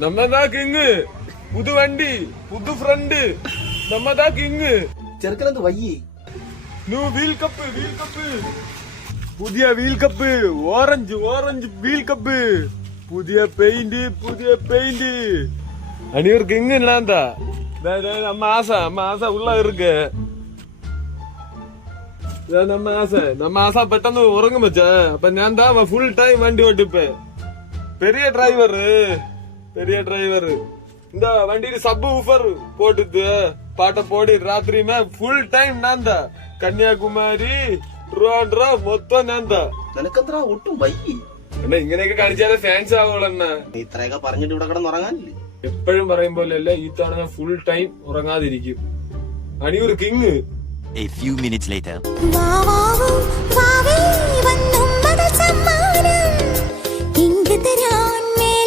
നമ്മതാ king പുതു വണ്ടി പുതു ഫ്രണ്ട് നമ്മതാ കിങ് ചെറുക്കനെന്ത് വയ്യേ new wheel cup wheel cup പുതിയ wheel cup orange orange wheel cup പുതിയ പെയിന്റ് പുതിയ பெயிண்ட் அனிவர் கிங் என்னடா நம்ம ஆசை நம்ம ஆசை உள்ள இருக்கு இதான் நம்ம ஆசை நம்ம ஆசை பெட்டன்னு உறங்க மச்சான் அப்ப நான் தான் ஃபுல் டைம் வண்டி ஓட்டிப்பேன் பெரிய டிரைவர் பெரிய டிரைவர் இந்த வண்டியில சப் ஊஃபர் போட்டுது பாட்டை போடி ராத்திரியுமே ஃபுல் டைம் நான் தான் കന്യാകുമാരി ട്രിവാൻഡ്രം മൊത്തം ഞാൻ എന്താ നിനക്കെന്താ ഒട്ടും വയ്യേ എന്നാ ഇങ്ങനെയൊക്കെ കാണിച്ചാലേ ഫാൻസ് ആവുള്ളൂ എന്നാ നീ ഇത്രയൊക്കെ പറഞ്ഞിട്ട് ഇവിടെ കിടന്നുറങ്ങാനില്ലേ എപ്പോഴും പറയും പോലെ അല്ല ഈ തവണ ഫുൾ ടൈം ഉറങ്ങാതിരിക്കും Aniyoor king A few minutes later. വാവാവും വാ